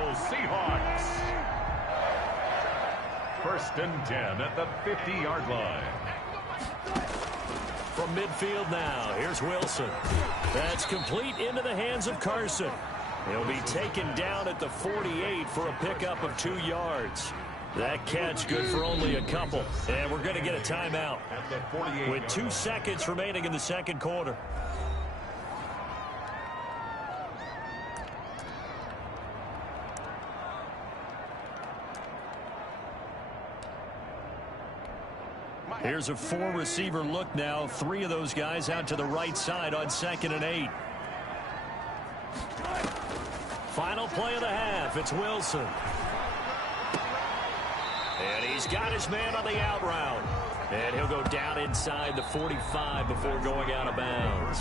Go Seahawks. 1st and 10 at the 50-yard line. From midfield now, here's Wilson. That's complete into the hands of Carson. He'll be taken down at the 48 for a pickup of 2 yards. That catch good for only a couple. And we're going to get a timeout with 2 seconds remaining in the second quarter. Here's a 4-receiver look now. 3 of those guys out to the right side on 2nd and 8. Final play of the half. It's Wilson. And he's got his man on the out route. And he'll go down inside the 45 before going out of bounds.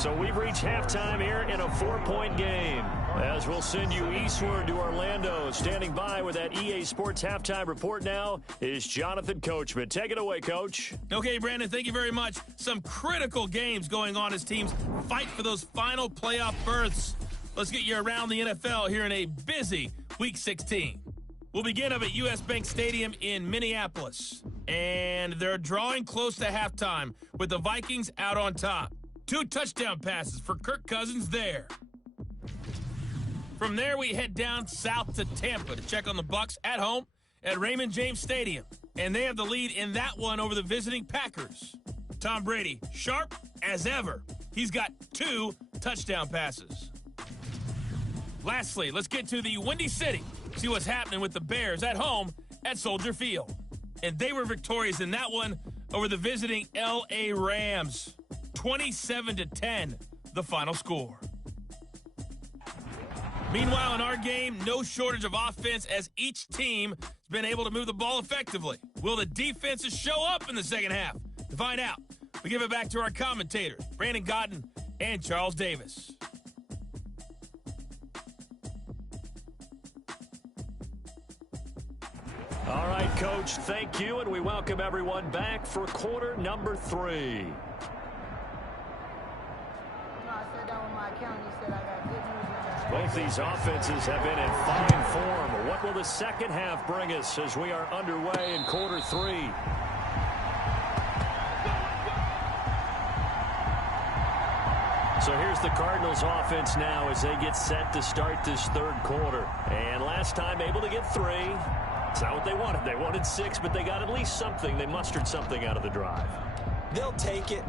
So we've reached halftime here in a 4-point game. As we'll send you eastward to Orlando. Standing by with that EA Sports halftime report now is Jonathan Coachman. Take it away, Coach. Okay, Brandon, thank you very much. Some critical games going on as teams fight for those final playoff berths. Let's get you around the NFL here in a busy Week 16. We'll begin up at U.S. Bank Stadium in Minneapolis. And they're drawing close to halftime with the Vikings out on top. 2 touchdown passes for Kirk Cousins there. From there, we head down south to Tampa to check on the Bucs at home at Raymond James Stadium. And they have the lead in that one over the visiting Packers. Tom Brady, sharp as ever. He's got 2 touchdown passes. Lastly, let's get to the Windy City. See what's happening with the Bears at home at Soldier Field. And they were victorious in that one over the visiting L.A. Rams. 27-10, the final score. Meanwhile, in our game, no shortage of offense as each team has been able to move the ball effectively. Will the defenses show up in the second half? To find out, we give it back to our commentators, Brandon Godden and Charles Davis. All right, Coach, thank you, and we welcome everyone back for quarter number 3. Both these offenses have been in fine form. What will the second half bring us as we are underway in quarter 3? So here's the Cardinals offense now as they get set to start this third quarter. And last time able to get 3. It's not what they wanted. They wanted 6, but they got at least something. They mustered something out of the drive. They'll take it.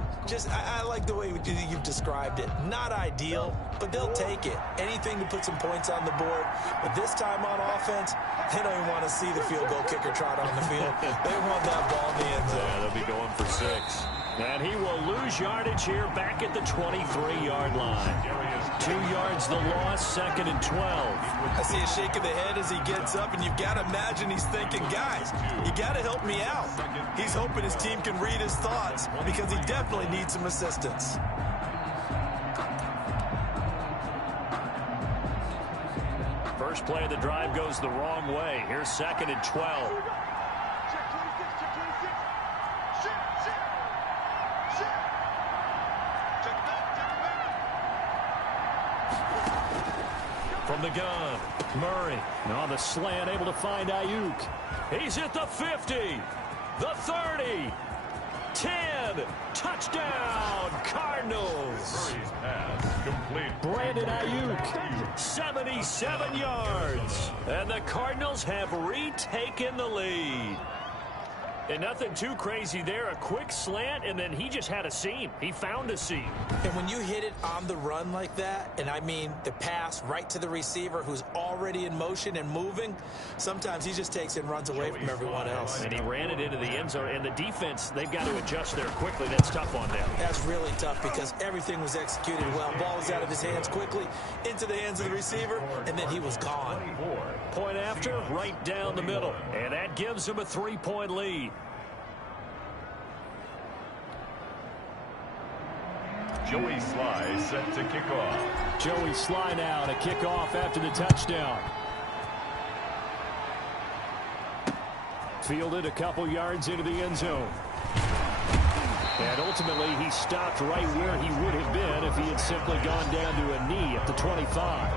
I like the way you've described it. Not ideal, but they'll take it. Anything to put some points on the board. But this time on offense, they don't even want to see the field goal kicker trot on the field. They want that ball in the end zone. Yeah, they'll be going for 6. And he will lose yardage here back at the 23-yard line. 2 yards the loss, 2nd and 12. I see a shake of the head as he gets up, and you've got to imagine he's thinking, guys, you got to help me out. He's hoping his team can read his thoughts because he definitely needs some assistance. First play of the drive goes the wrong way. Here's 2nd and 12. From the gun, Murray on the slant, able to find Ayuk. He's at the 50, the 30, 10, touchdown, Cardinals. Brandon Ayuk, 77 yards, and the Cardinals have retaken the lead. And nothing too crazy there. A quick slant, and then he just had a seam. He found a seam. And when you hit it on the run like that, and I mean the pass right to the receiver who's already in motion and moving, sometimes he just takes it and runs away from everyone else. And he ran it into the end zone. And the defense, they've got to adjust there quickly. That's tough on them. That's really tough because everything was executed well. Ball was out of his hands quickly, into the hands of the receiver, and then he was gone. Point after, right down the middle. And that gives him a 3-point lead. Joey Sly set to kick off. Joey Sly now to kick off after the touchdown. Fielded a couple yards into the end zone. And ultimately, he stopped right where he would have been if he had simply gone down to a knee at the 25.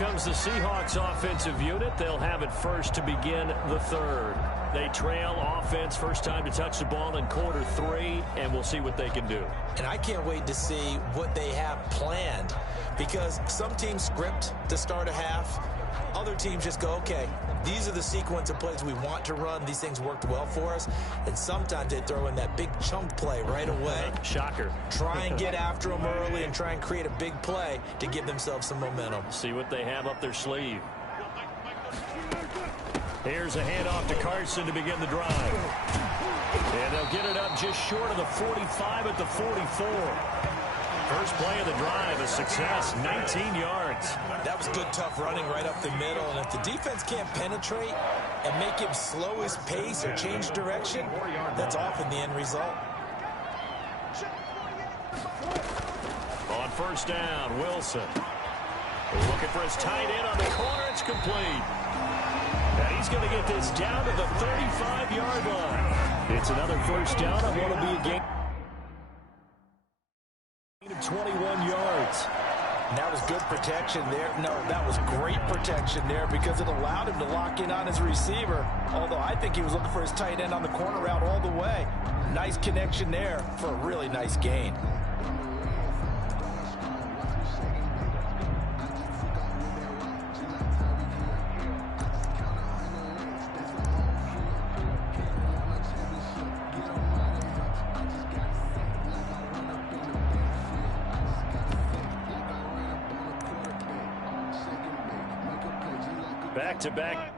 comes the Seahawks offensive unit. They'll have it first to begin the third. They trail offense, first time to touch the ball in quarter 3, and we'll see what they can do. And I can't wait to see what they have planned, because some teams script to start a half. Other teams just go, okay, these are the sequence of plays we want to run. These things worked well for us. And sometimes they throw in that big chunk play right away. Shocker. Try and get after them early and try and create a big play to give themselves some momentum. See what they have up their sleeve. Here's a handoff to Carson to begin the drive. And they'll get it up just short of the 45 at the 44. First play of the drive, a success, 19 yards. That was good, tough running right up the middle. And if the defense can't penetrate and make him slow his pace or change direction, that's often the end result. On first down, Wilson. Looking for his tight end on the corner. It's complete. And he's going to get this down to the 35-yard line. It's another first down on what will be a game of 21 yards. And that was good protection there. No, that was great protection there because it allowed him to lock in on his receiver. Although I think he was looking for his tight end on the corner route all the way. Nice connection there for a really nice gain. Back-to-back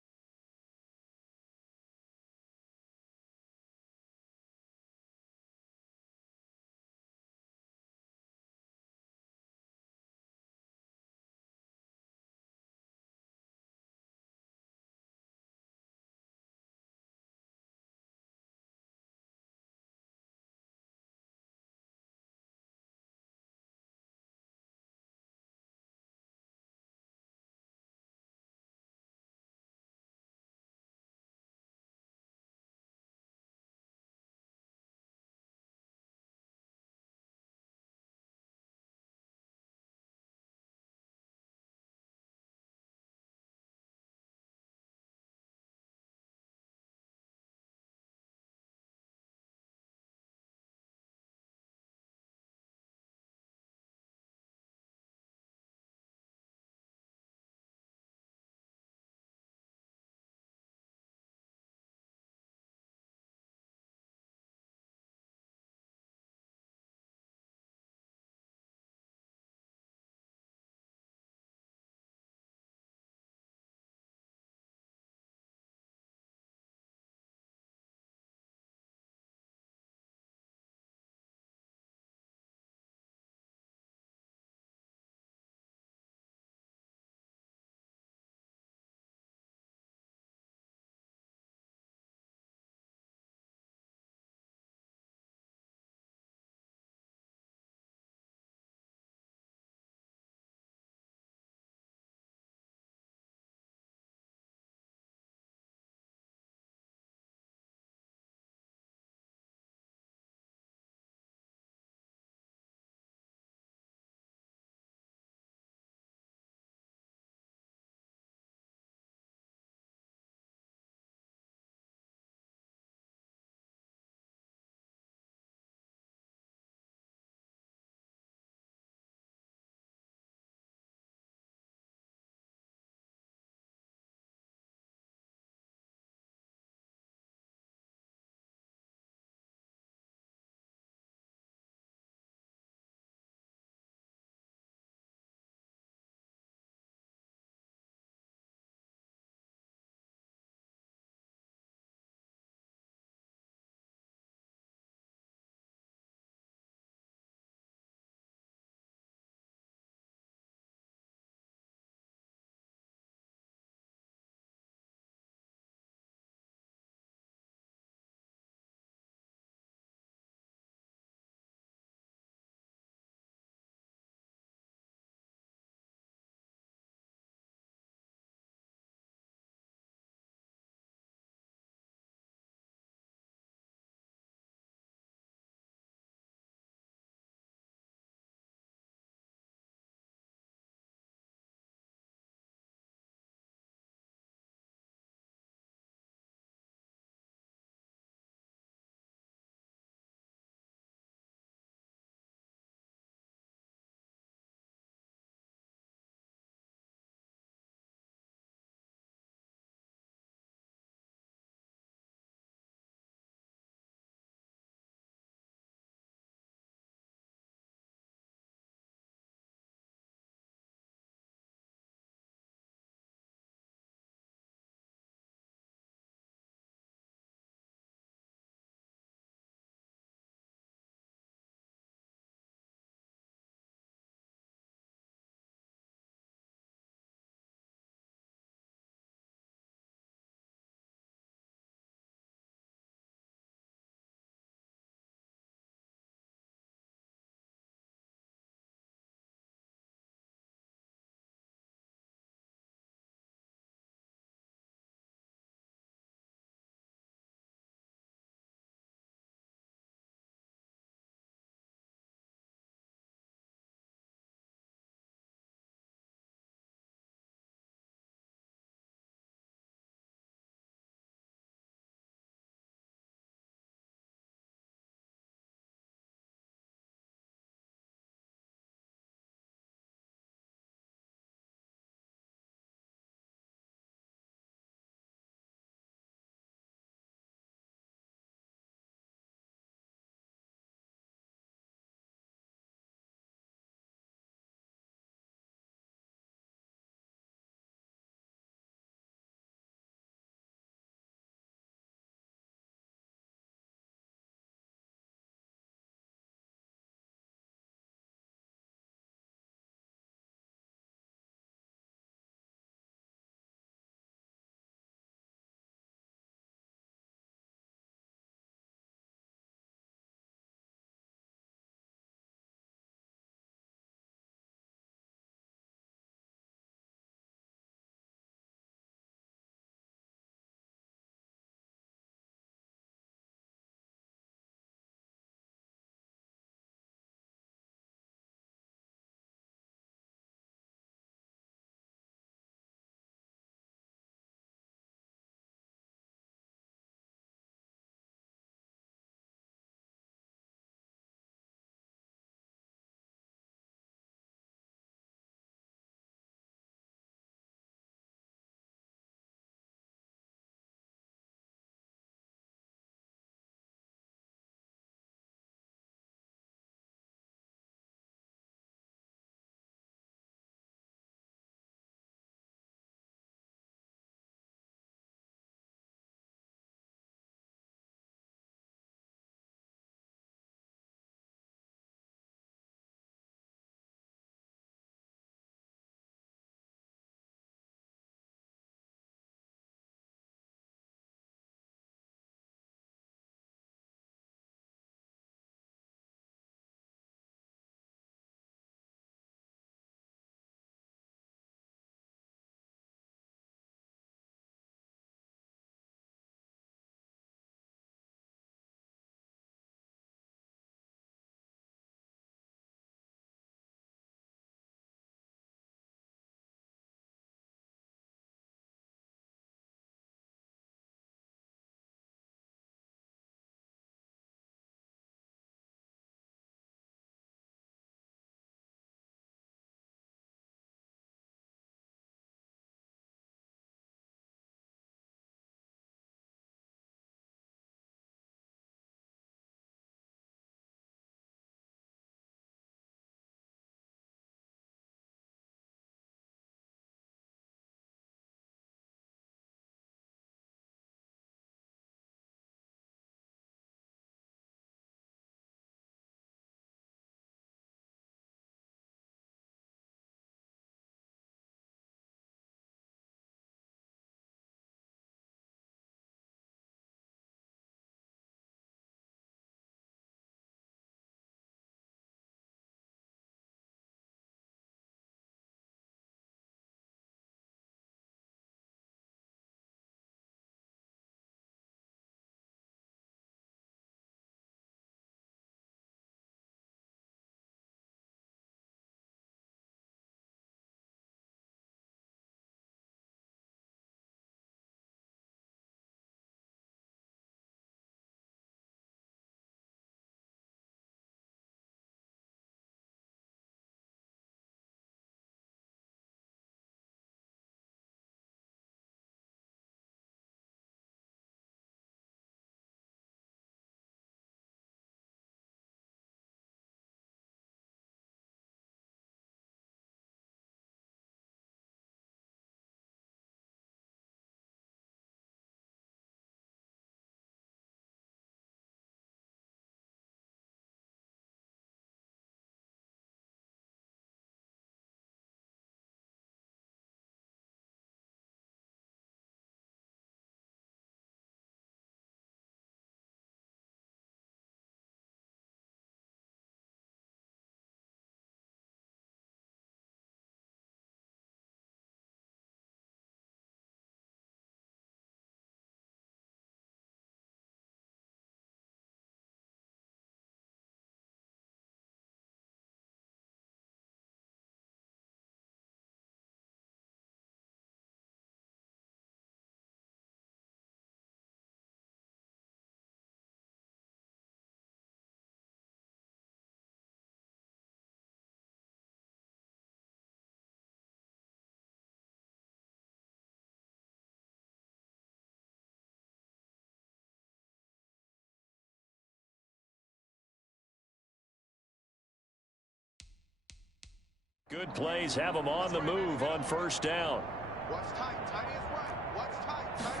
Good plays have them on the move on first down. What's tight? Tight is right. What's tight? Tight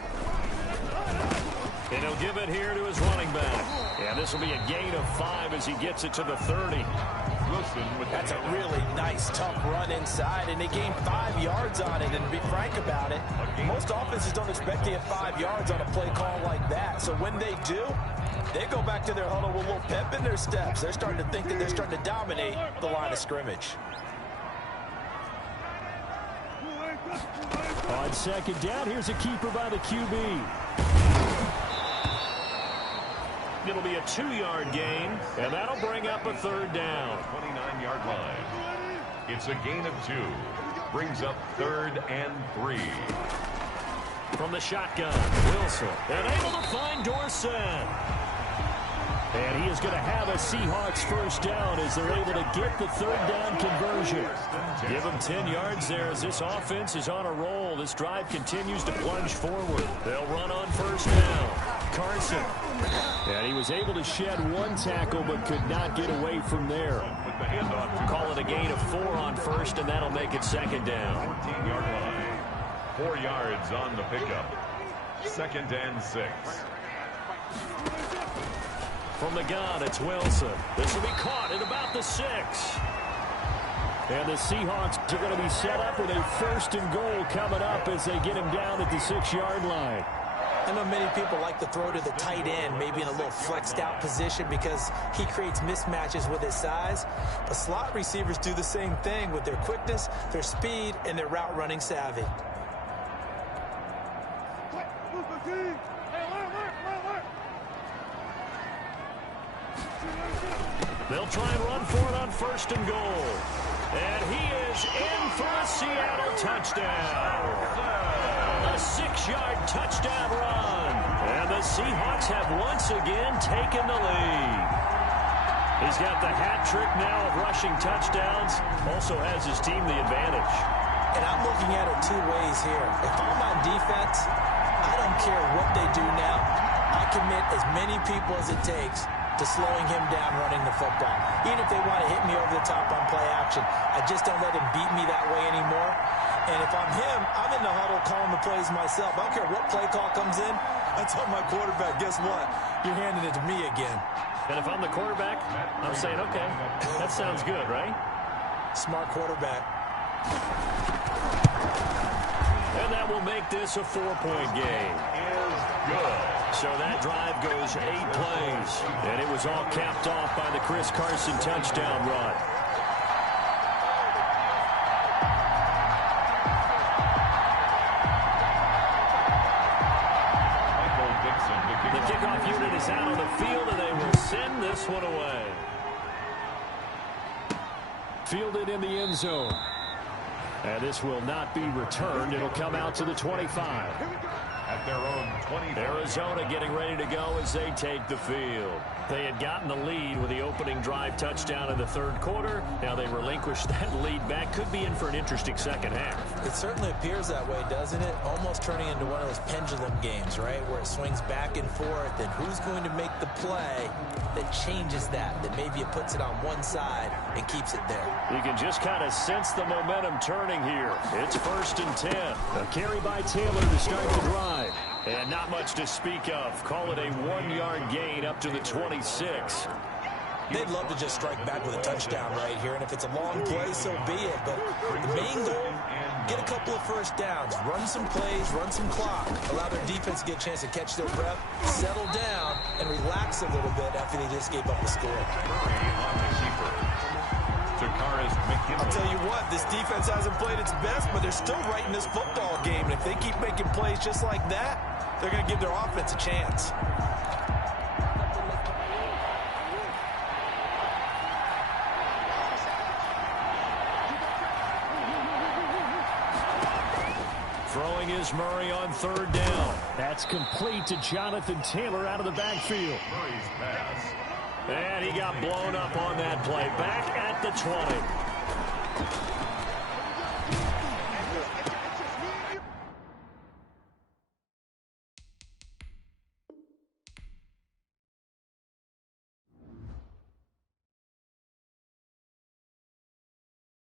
is right. And he'll give it here to his running back. Yeah, this will be a gain of 5 as he gets it to the 30. That's a really nice, tough run inside, and they gained 5 yards on it. And to be frank about it, most offenses don't expect to get 5 yards on a play call like that. So when they do, they go back to their huddle with a little pep in their steps. They're starting to think that they're starting to dominate the line of scrimmage. On second down, here's a keeper by the QB. It'll be a 2-yard gain, and that'll bring up a third down. 29-yard line. It's a gain of 2. Brings up 3rd and 3. From the shotgun, Wilson. And able to find Dorsett. And he is going to have a Seahawks first down as they're able to get the third down conversion. Give them 10 yards there as this offense is on a roll. This drive continues to plunge forward. They'll run on first down. Carson. And he was able to shed 1 tackle but could not get away from there. Call it a gain of 4 on first, and that'll make it second down. 14-yard line. 4 yards on the pickup. 2nd and 6. From the gun, it's Wilson. This will be caught at about the 6. And the Seahawks are going to be set up with a 1st and goal coming up as they get him down at the 6-yard line. I know many people like to throw to the tight end, maybe in a little flexed out position because he creates mismatches with his size. But slot receivers do the same thing with their quickness, their speed, and their route running savvy. They'll try and run for it on 1st and goal. And he is in for a Seattle touchdown. A 6-yard touchdown run. And the Seahawks have once again taken the lead. He's got the hat trick now of rushing touchdowns. Also has his team the advantage. And I'm looking at it 2 ways here. If I'm on defense, I don't care what they do now. I commit as many people as it takes to slowing him down running the football. Even if they want to hit me over the top on play action, I just don't let him beat me that way anymore. And if I'm him, I'm in the huddle calling the plays myself. I don't care what play call comes in. I tell my quarterback, guess what? You're handing it to me again. And if I'm the quarterback, I'm saying, okay, that sounds good, right? Smart quarterback. And that will make this a 4-point game. Is good. So that drive goes 8 plays, and it was all capped off by the Chris Carson touchdown run. The kickoff unit is out on the field, and they will send this one away. Fielded in the end zone. And this will not be returned. It'll come out to the 25. At their own 20. Arizona getting ready to go as they take the field. They had gotten the lead with the opening drive touchdown in the 3rd quarter. Now they relinquished that lead back. Could be in for an interesting second half. It certainly appears that way, doesn't it? Almost turning into one of those pendulum games, right? Where it swings back and forth, and who's going to make the play that changes that maybe it puts it on one side and keeps it there. You can just kind of sense the momentum turning here. It's 1st and 10. A carry by Taylor to start the drive. And not much to speak of. Call it a 1-yard gain up to the 26. They'd love to just strike back with a touchdown right here, and if it's a long play, so be it. But the main goal, get a couple of first downs, run some plays, run some clock, allow their defense to get a chance to catch their breath, settle down, and relax a little bit after they just gave up a score. I'll tell you what, this defense hasn't played its best, but they're still right in this football game. And if they keep making plays just like that, they're going to give their offense a chance. Throwing is Murray on 3rd down. That's complete to Jonathan Taylor out of the backfield. Murray's pass. And he got blown up on that play. Back at the 20.